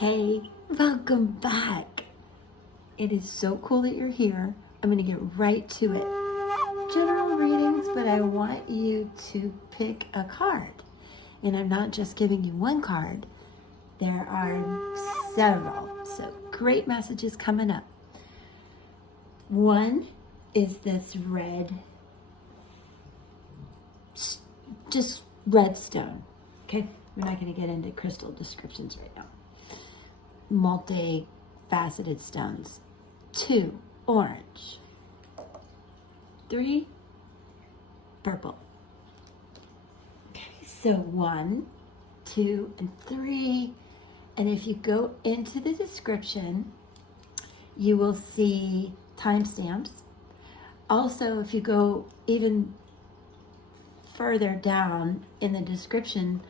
Hey, welcome back. It is so cool that you're here. I'm going to get right to it. General readings, but I want you to pick a card. And I'm not just giving you one card. There are several. So great messages coming up. One is this red, just red stone. Okay, we're not going to get into crystal descriptions right now. Multi-faceted stones. 2, orange. 3, purple. Okay, so 1, 2, and 3. And if you go into the description, you will see timestamps. Also, if you go even further down in the description,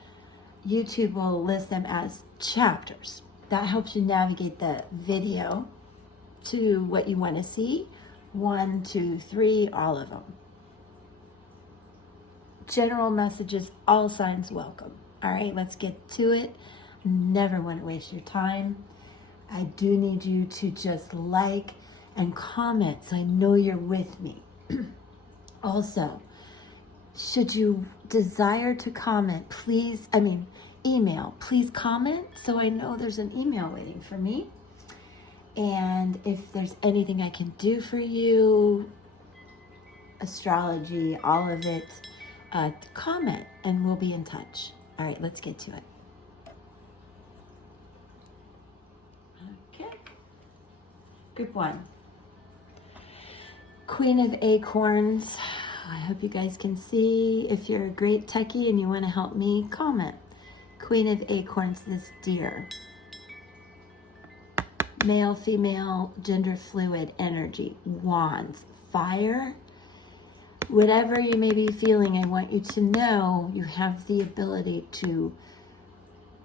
YouTube will list them as chapters. That helps you navigate the video to what you want to see. 1, 2, 3, all of them. General messages, all signs welcome. All right, let's get to it. Never want to waste your time. I do need you to just like and comment so I know you're with me. Also, should you desire to comment, email, please comment so I know there's an email waiting for me. And if there's anything I can do for you, astrology, all of it, comment and we'll be in touch. All right, let's get to it. Okay. Group 1. Queen of Acorns. I hope you guys can see. If you're a great techie and you want to help me, comment. Queen of Acorns, this deer. Male, female, gender fluid energy. Wands, fire. Whatever you may be feeling, I want you to know you have the ability to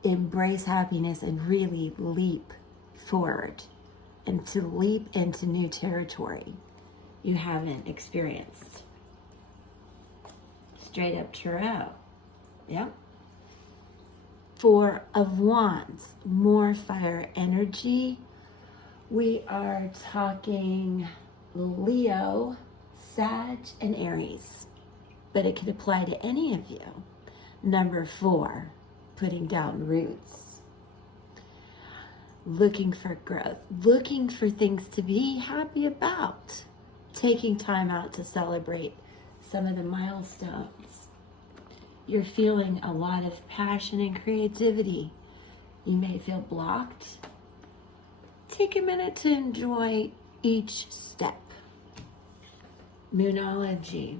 embrace happiness and really leap forward and to leap into new territory you haven't experienced. Straight up tarot. Yep. 4 of Wands, more fire energy. We are talking Leo, Sag, and Aries, but it could apply to any of you. Number 4, putting down roots. Looking for growth, looking for things to be happy about. Taking time out to celebrate some of the milestones. You're feeling a lot of passion and creativity. You may feel blocked. Take a minute to enjoy each step. Moonology.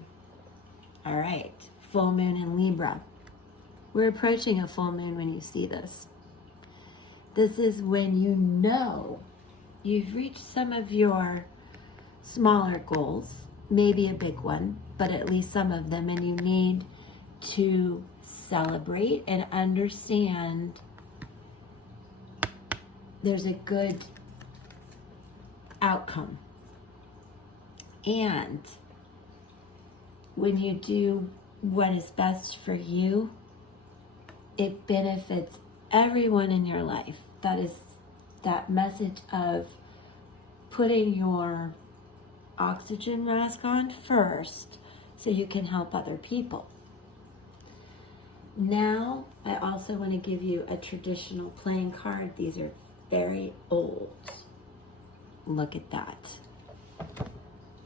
All right, full moon in Libra. We're approaching a full moon when you see this. This is when you know you've reached some of your smaller goals, maybe a big one, but at least some of them, and you need to celebrate and understand there's a good outcome. And when you do what is best for you, it benefits everyone in your life. That is that message of putting your oxygen mask on first so you can help other people. Now, I also want to give you a traditional playing card. These are very old. Look at that.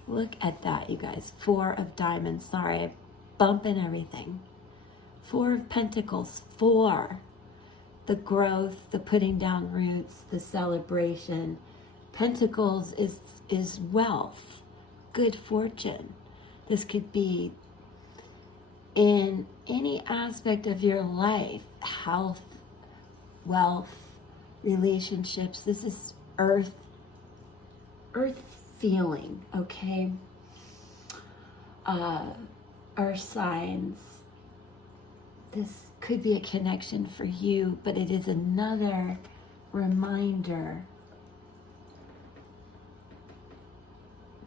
Look at that, you guys. 4 of Diamonds. Sorry, I'm bumping everything. 4 of Pentacles. 4. The growth, the putting down roots, the celebration. Pentacles is wealth, good fortune. This could be in any aspect of your life, health, wealth, relationships. This is earth feeling, okay? Our signs. This could be a connection for you, but it is another reminder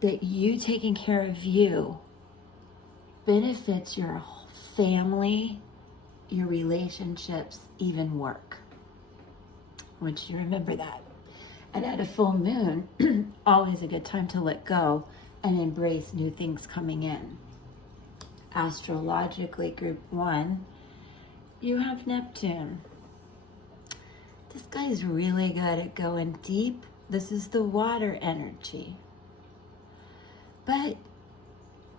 that you taking care of you benefits your family, your relationships, even work. I want you to remember that. And at a full moon, always a good time to let go and embrace new things coming in. Astrologically, group 1, you have Neptune. This guy's really good at going deep. This is the water energy. But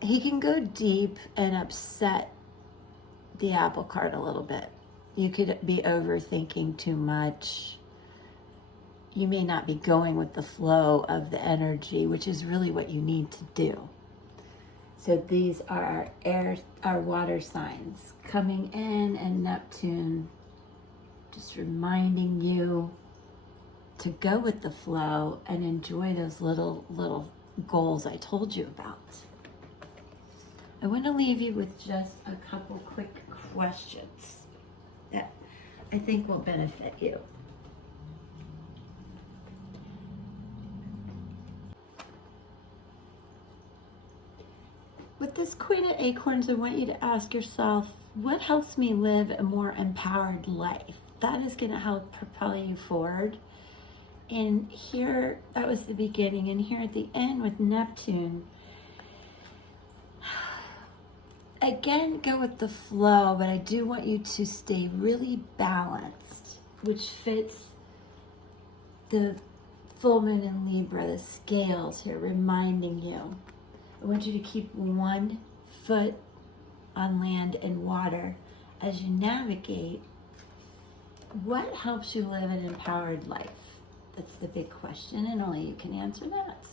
he can go deep and upset the apple cart a little bit. You could be overthinking too much. You may not be going with the flow of the energy, which is really what you need to do. So these are our water signs coming in, and Neptune just reminding you to go with the flow and enjoy those little goals I told you about. I want to leave you with just a couple quick questions that I think will benefit you. With this Queen of Acorns, I want you to ask yourself, what helps me live a more empowered life? That is going to help propel you forward. And here, that was the beginning. And here at the end with Neptune, again, go with the flow, but I do want you to stay really balanced, which fits the full moon in Libra, the scales here, reminding you. I want you to keep one foot on land and water as you navigate. What helps you live an empowered life? That's the big question, and only you can answer that.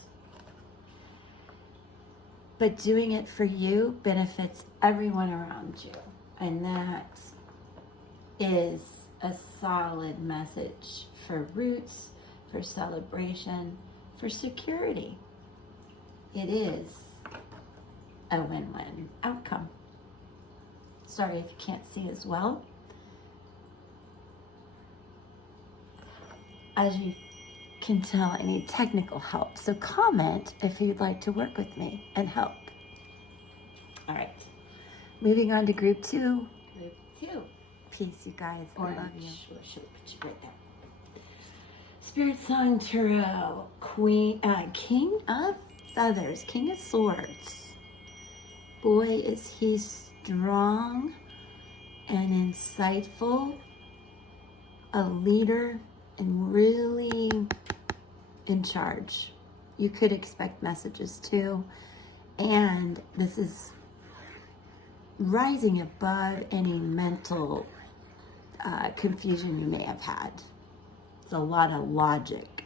But doing it for you benefits everyone around you. And that is a solid message for roots, for celebration, for security. It is a win-win outcome. Sorry if you can't see as well. As you can tell, I need technical help. So comment if you'd like to work with me and help. All right. Moving on to group 2. Group 2. Peace, you guys. Orange. I love you. Sure, put you right there. Spiritsong Tarot. King of Feathers. King of Swords. Boy, is he strong and insightful. A leader and really in charge. You could expect messages too. And this is rising above any mental confusion you may have had. There's a lot of logic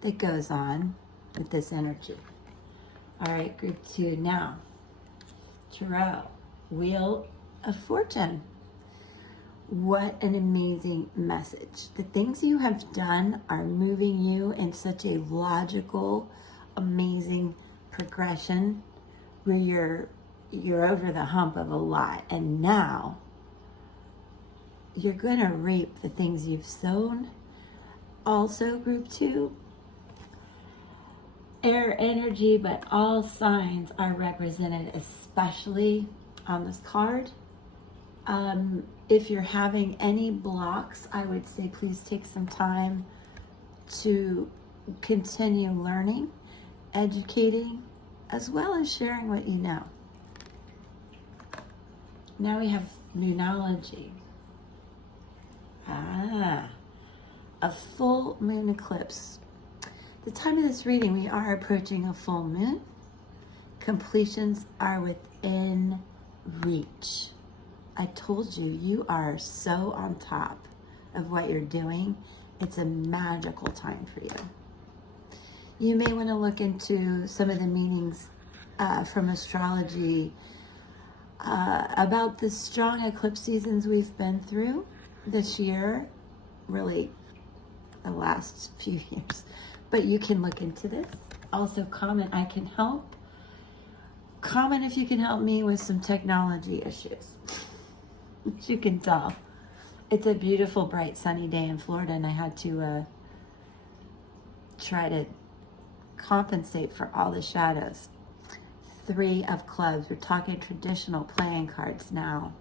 that goes on with this energy. All right, group 2 now. Tarot, Wheel of Fortune. What an amazing message. The things you have done are moving you in such a logical, amazing progression where you're over the hump of a lot, and now you're going to reap the things you've sown. Also, group 2, air energy, but all signs are represented, especially on this card. If you're having any blocks, I would say please take some time to continue learning, educating, as well as sharing what you know. Now we have Moonology. A full moon eclipse. The time of this reading, we are approaching a full moon. Completions are within reach. I told you, you are so on top of what you're doing. It's a magical time for you. You may want to look into some of the meanings from astrology about the strong eclipse seasons we've been through this year, really the last few years. But you can look into this. Also comment, I can help. Comment if you can help me with some technology issues. As you can tell, it's a beautiful, bright, sunny day in Florida, and I had to try to compensate for all the shadows. 3 of clubs. We're talking traditional playing cards now.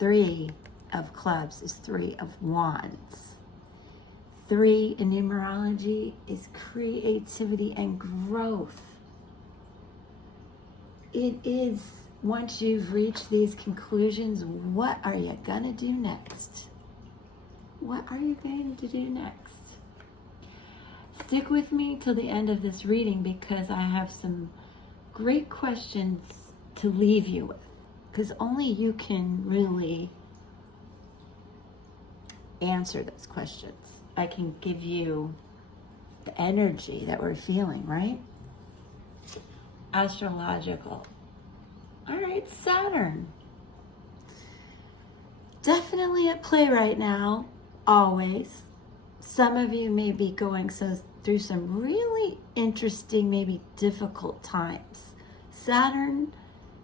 3 of clubs is 3 of wands. 3 in numerology is creativity and growth. It is, once you've reached these conclusions, what are you gonna do next? What are you going to do next? Stick with me till the end of this reading because I have some great questions to leave you with. Because only you can really answer those questions. I can give you the energy that we're feeling, right? Astrological. All right, Saturn. Definitely at play right now, always. Some of you may be going through some really interesting, maybe difficult times. Saturn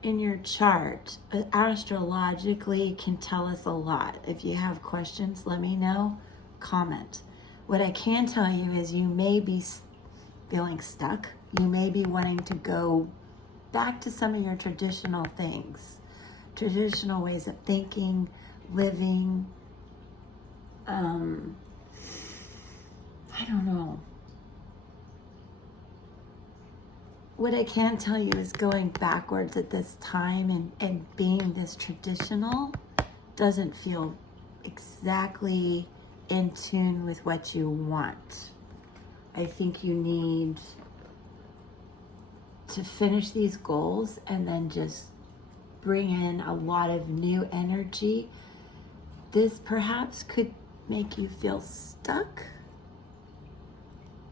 in your chart, astrologically, can tell us a lot. If you have questions, let me know. Comment. What I can tell you is you may be feeling stuck. You may be wanting to go back to some of your traditional things, traditional ways of thinking, living. I don't know. What I can tell you is going backwards at this time and being this traditional doesn't feel exactly in tune with what you want. I think you need to finish these goals and then just bring in a lot of new energy. This perhaps could make you feel stuck.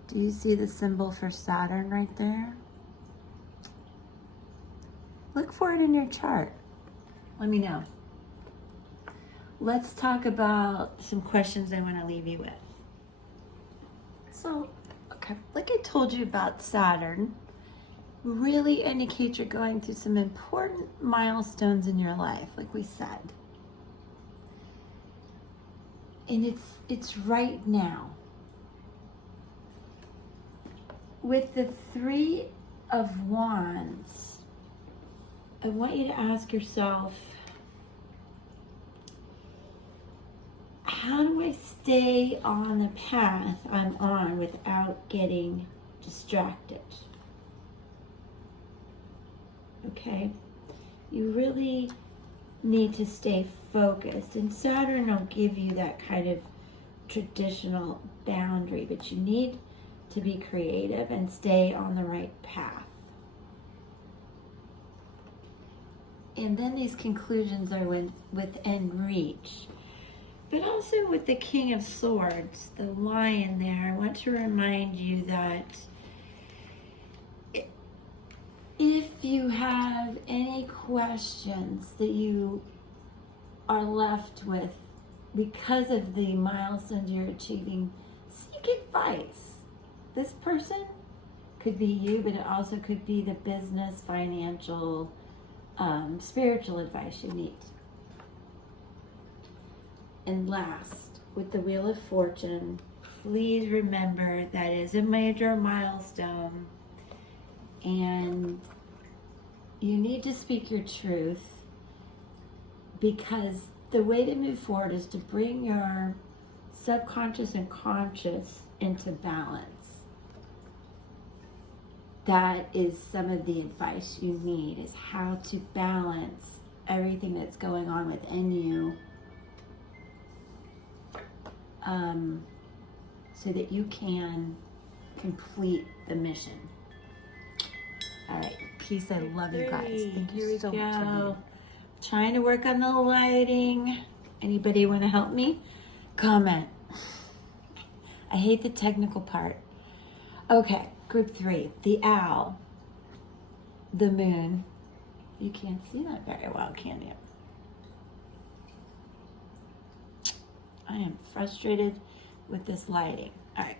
Do you see the symbol for Saturn right there? Look for it in your chart. Let me know. Let's talk about some questions I want to leave you with. So, okay, like I told you about Saturn, really indicates you're going through some important milestones in your life, like we said. And it's right now. With the 3 of Wands, I want you to ask yourself, how do I stay on the path I'm on without getting distracted? Okay? You really need to stay focused. And Saturn will give you that kind of traditional boundary, but you need to be creative and stay on the right path. And then these conclusions are within reach. But also with the King of Swords, the lion there, I want to remind you that if you have any questions that you are left with because of the milestones you're achieving, seek advice. This person could be you, but it also could be the business, financial, spiritual advice you need. And last, with the Wheel of Fortune, please remember that is a major milestone and you need to speak your truth, because the way to move forward is to bring your subconscious and conscious into balance. That is some of the advice you need, is how to balance everything that's going on within you, so that you can complete the mission. All right, peace. I love you guys. Thank you so much for being. Trying to work on the lighting. Anybody want to help me? Comment. I hate the technical part. Okay, group 3, the owl, the moon. You can't see that very well, can you? I am frustrated with this lighting. All right.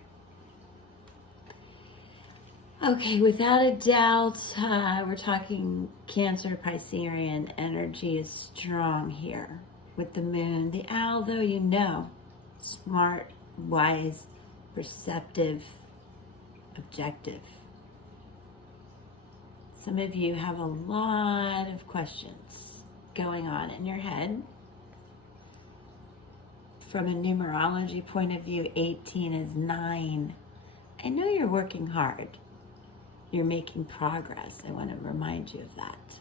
Okay, without a doubt, we're talking Cancer, Piscean energy is strong here with the moon. The owl, though, you know, smart, wise, perceptive, objective. Some of you have a lot of questions going on in your head. from a numerology point of view, 18 is 9. I know you're working hard. You're making progress. I want to remind you of that.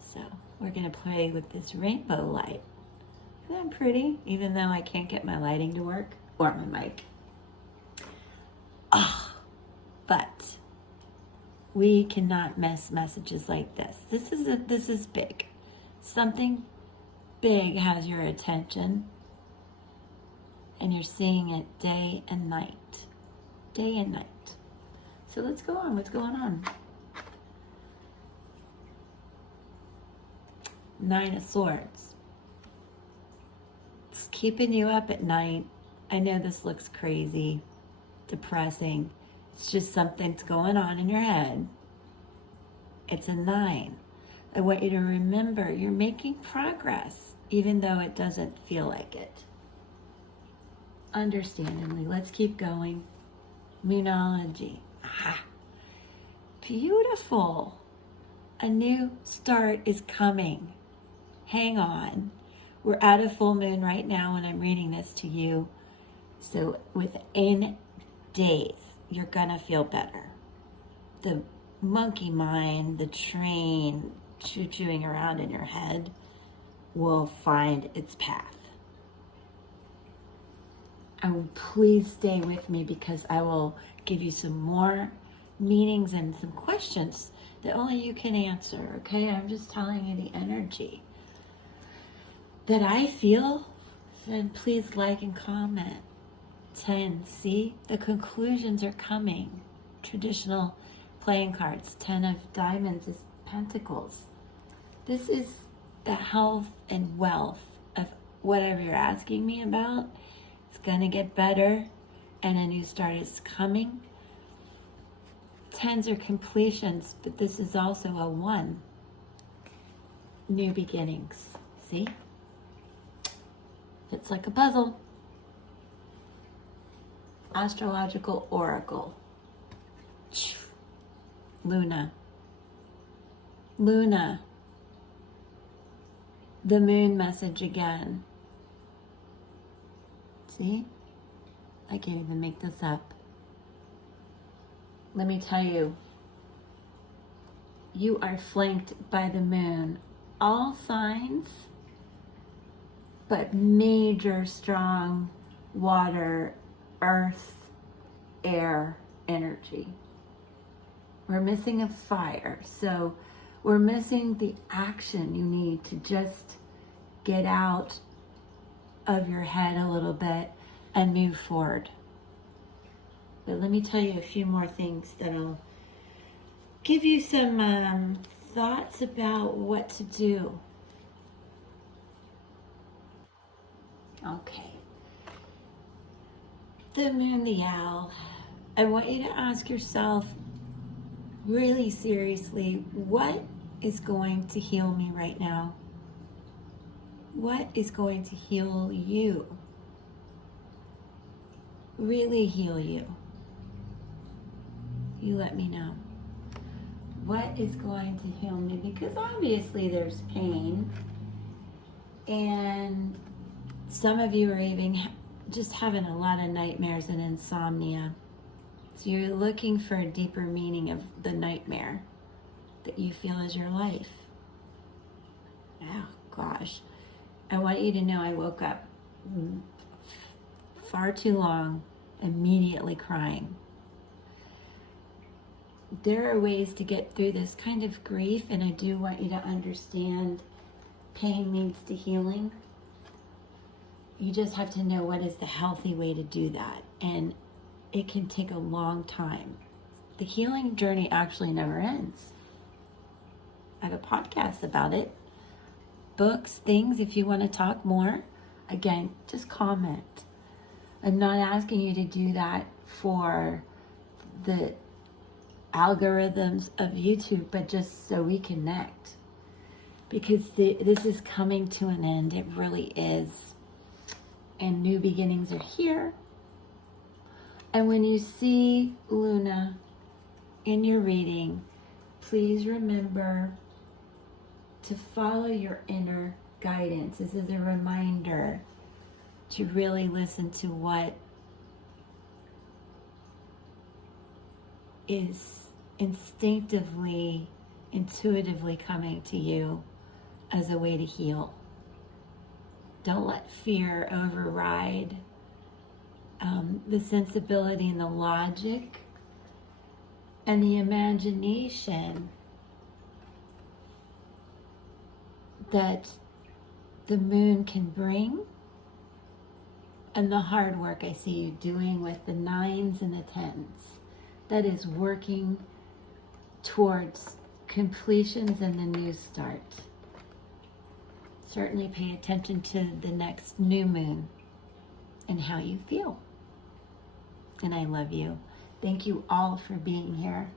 So we're going to play with this rainbow light. Isn't that pretty? Even though I can't get my lighting to work or my mic. Oh, but we cannot miss messages like this. This is big. Something big has your attention, and you're seeing it day and night. Day and night. So let's go on. What's going on? 9 of Swords. It's keeping you up at night. I know this looks crazy, depressing. It's just something's going on in your head. It's a 9. I want you to remember you're making progress, even though it doesn't feel like it. Understandably, let's keep going. Moonology. Ah, beautiful. A new start is coming. Hang on. We're at a full moon right now when I'm reading this to you. So within days, you're gonna feel better. The monkey mind, the train choo-chooing around in your head will find its path. And please stay with me because I will give you some more meanings and some questions that only you can answer, okay? I'm just telling you the energy that I feel. Then please like and comment. 10, see? The conclusions are coming. Traditional playing cards. 10 of diamonds is pentacles. This is the health and wealth of whatever you're asking me about. It's going to get better, and a new start is coming. 10s are completions, but this is also a 1. New beginnings. See? Fits like a puzzle. Astrological Oracle. Luna. Luna. The moon message again. See? I can't even make this up. Let me tell you, you are flanked by the moon. All signs, but major strong water, earth, air energy. We're missing a fire, so we're missing the action you need to just get out of your head a little bit and move forward. But let me tell you a few more things that'll give you some thoughts about what to do. Okay. The moon, the owl. I want you to ask yourself really seriously, what is going to heal me right now? What is going to heal you? Really heal you? You let me know. What is going to heal me? Because obviously there's pain. And some of you are even just having a lot of nightmares and insomnia. So you're looking for a deeper meaning of the nightmare that you feel is your life. Oh, gosh. I want you to know I woke up far too long, immediately crying. There are ways to get through this kind of grief, and I do want you to understand pain leads to healing. You just have to know what is the healthy way to do that, and it can take a long time. The healing journey actually never ends. I have a podcast about it. Books, things, if you want to talk more, again, just comment. I'm not asking you to do that for the algorithms of YouTube, but just so we connect. Because this is coming to an end. It really is. And new beginnings are here. And when you see Luna in your reading, please remember to follow your inner guidance. This is a reminder to really listen to what is instinctively, intuitively coming to you as a way to heal. Don't let fear override the sensibility and the logic and the imagination that the moon can bring, and the hard work I see you doing with the 9s and the 10s. That is working towards completions and the new start. Certainly pay attention to the next new moon and how you feel. And I love you. Thank you all for being here.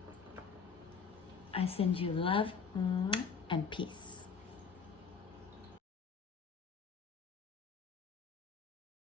I send you love and peace.